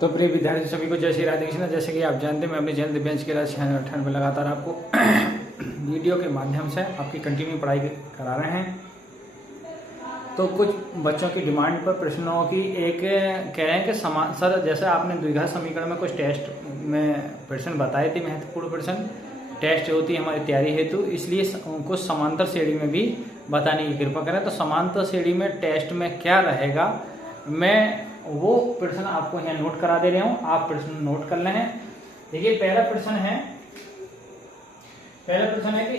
तो प्रिय विद्यार्थी सभी को जय श्री राधे कृष्ण। जैसे कि आप जानते हैं मैं अपने चैनल दिव्यांश के चैनल में लगातार आपको वीडियो के माध्यम से आपकी कंटिन्यू पढ़ाई करा रहे हैं। तो कुछ बच्चों की डिमांड पर प्रश्नों की एक कह रहे हैं कि समान सर जैसे आपने द्विघात समीकरण में कुछ टेस्ट में प्रश्न बताए थे, महत्वपूर्ण प्रश्न टेस्ट होती है हमारी तैयारी हेतु, इसलिए कुछ समांतर श्रेणी में भी बताने की कृपा करें। तो समांतर श्रेणी में टेस्ट में क्या रहेगा, मैं वो प्रश्न आपको यहाँ नोट करा दे रहे हूँ, आप प्रश्न नोट कर लें। देखिए पहला प्रश्न है कि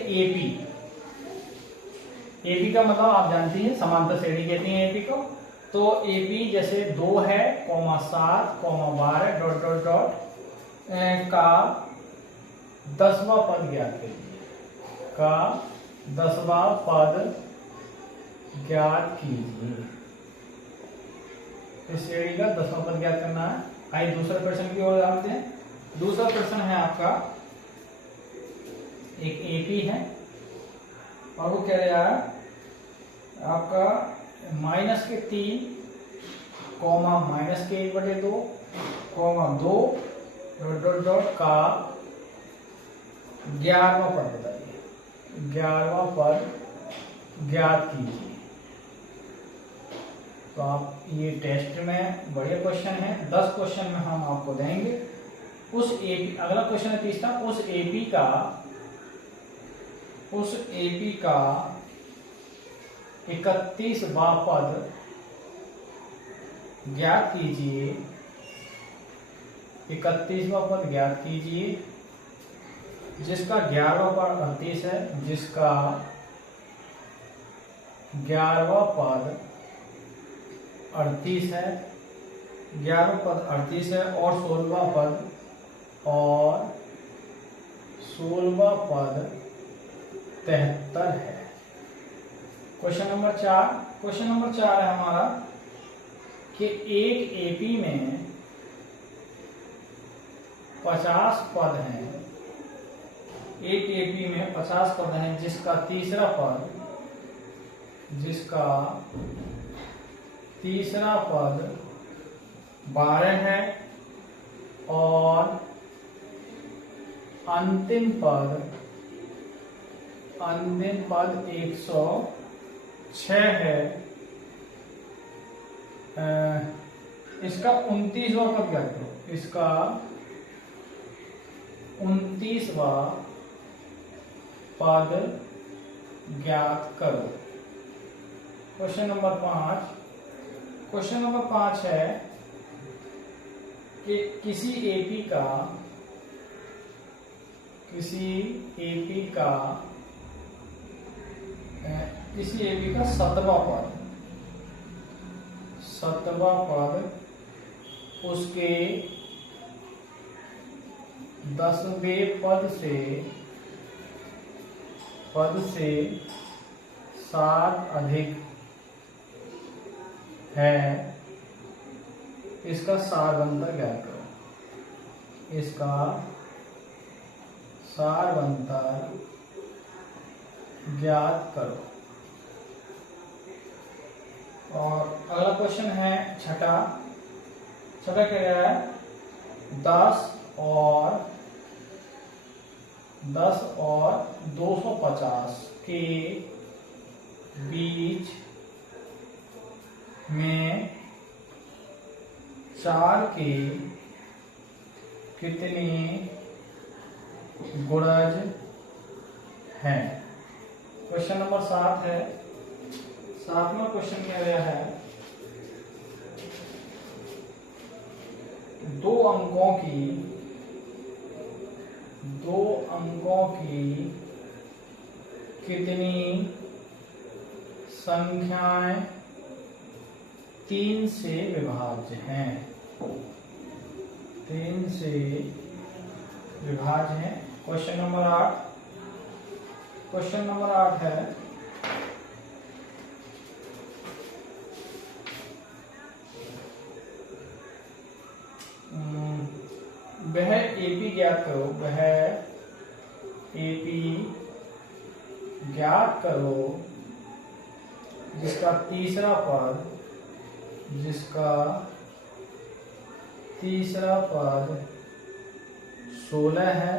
एपी का मतलब आप जानती हैं समांतर श्रेणी कहते हैं एपी को। तो एपी जैसे 2 है, 7, 12 डॉट डॉट डॉट का 10वां पद ज्ञात कीजिए, का 10वां पद ज्ञात कीजिए। इस श्रेणी का 10वां पद ज्ञात करना है। आइए दूसरे प्रश्न की ओर आते हैं। दूसरा प्रश्न है आपका एक एपी है और वो कह रहा है आपका -3, -1/2, 2 डॉट डॉट डॉट का 11वां पद बताइए, 11वां पद ज्ञात कीजिए। तो आप ये टेस्ट में बढ़िया क्वेश्चन है, 10 क्वेश्चन में हम आपको देंगे। उस एपी, अगला क्वेश्चन है तीसरा, उस एपी का 31वां पद ज्ञात कीजिए, 31वां पद ज्ञात कीजिए जिसका 11वां पद 38 है, जिसका 11वां पद 38 है, 11वां पद 38 है और 16वां पद 73 है। क्वेश्चन नंबर 4 है हमारा कि एक एपी में 50 पद हैं, एक एपी में 50 पद हैं जिसका तीसरा पद 12 है और अंतिम पद 106 है। इसका 29वां पद ज्ञात करो, इसका 29वां पद ज्ञात करो। क्वेश्चन नंबर 5 है कि किसी एपी का 7वां पद उसके 10वें पद से 7 अधिक है। इसका सारवंतर ज्ञात करो, इसका सारवंतर ज्ञात करो। और अगला क्वेश्चन है छठा कह रहा है 10 और 250 के बीच में 4 के कितने गुणज हैं। क्वेश्चन नंबर 7 है, 7वां क्वेश्चन कह रहा है 2 अंकों की कितनी संख्याएं 3 से विभाज्य हैं, 3 से विभाज्य हैं। क्वेश्चन नंबर 8 है वह एपी ज्ञात करो, जिसका तीसरा पद 16 है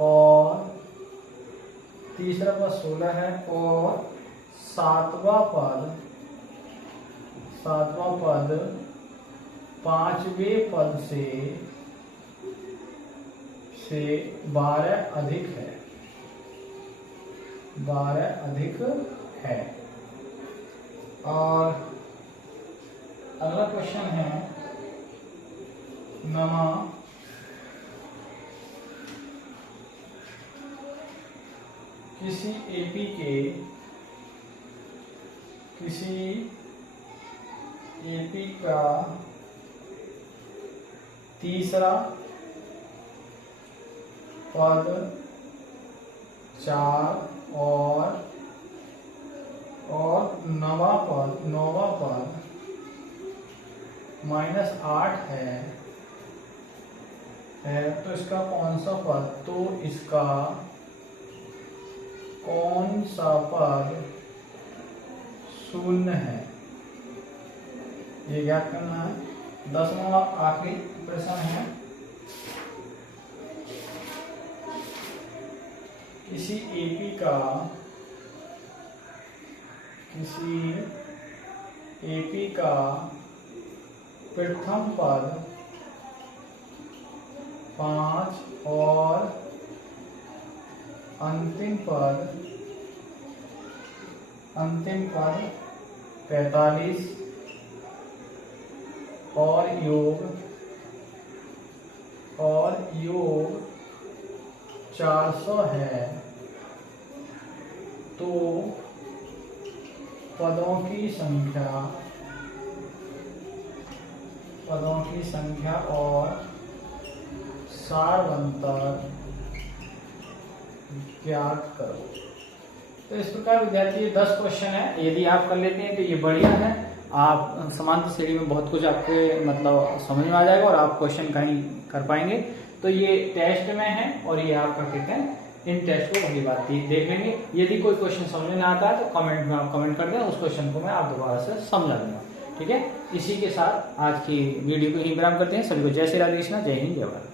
और तीसरा पद 16 है और सातवां पद पांचवें पद से 12 अधिक है, 12 अधिक है। और अगला क्वेश्चन है नमा किसी एपी का तीसरा पद 4 और नवा पद -8 है, तो इसका कौन सा पद, तो इसका कौन सा पद शून्य है, ये ज्ञात करना है। 10वां आखिरी प्रश्न है किसी एपी का प्रथम पद 5 और अंतिम पद 45 और योग 400 है, तो पदों की संख्या और सारवंतर ज्ञात करो। तो इस प्रकार विद्यार्थी ये 10 क्वेश्चन है, यदि आप कर लेते हैं तो ये बढ़िया है। आप समांतर श्रेणी में बहुत कुछ आपके मतलब समझ में आ जाएगा और आप क्वेश्चन कहीं कर पाएंगे। तो ये टेस्ट में है और ये आपका कहते हैं इन टेस्ट को पहली बात देख लेंगे। यदि कोई क्वेश्चन समझ में आता है तो कमेंट में आप कमेंट कर दें, उस क्वेश्चन को मैं आप दोबारा से समझा दूंगा। ठीक है, इसी के साथ आज की वीडियो को यहीं विराम करते हैं। सभी को जय श्री राधे कृष्णा, जय हिंद, जय भारत।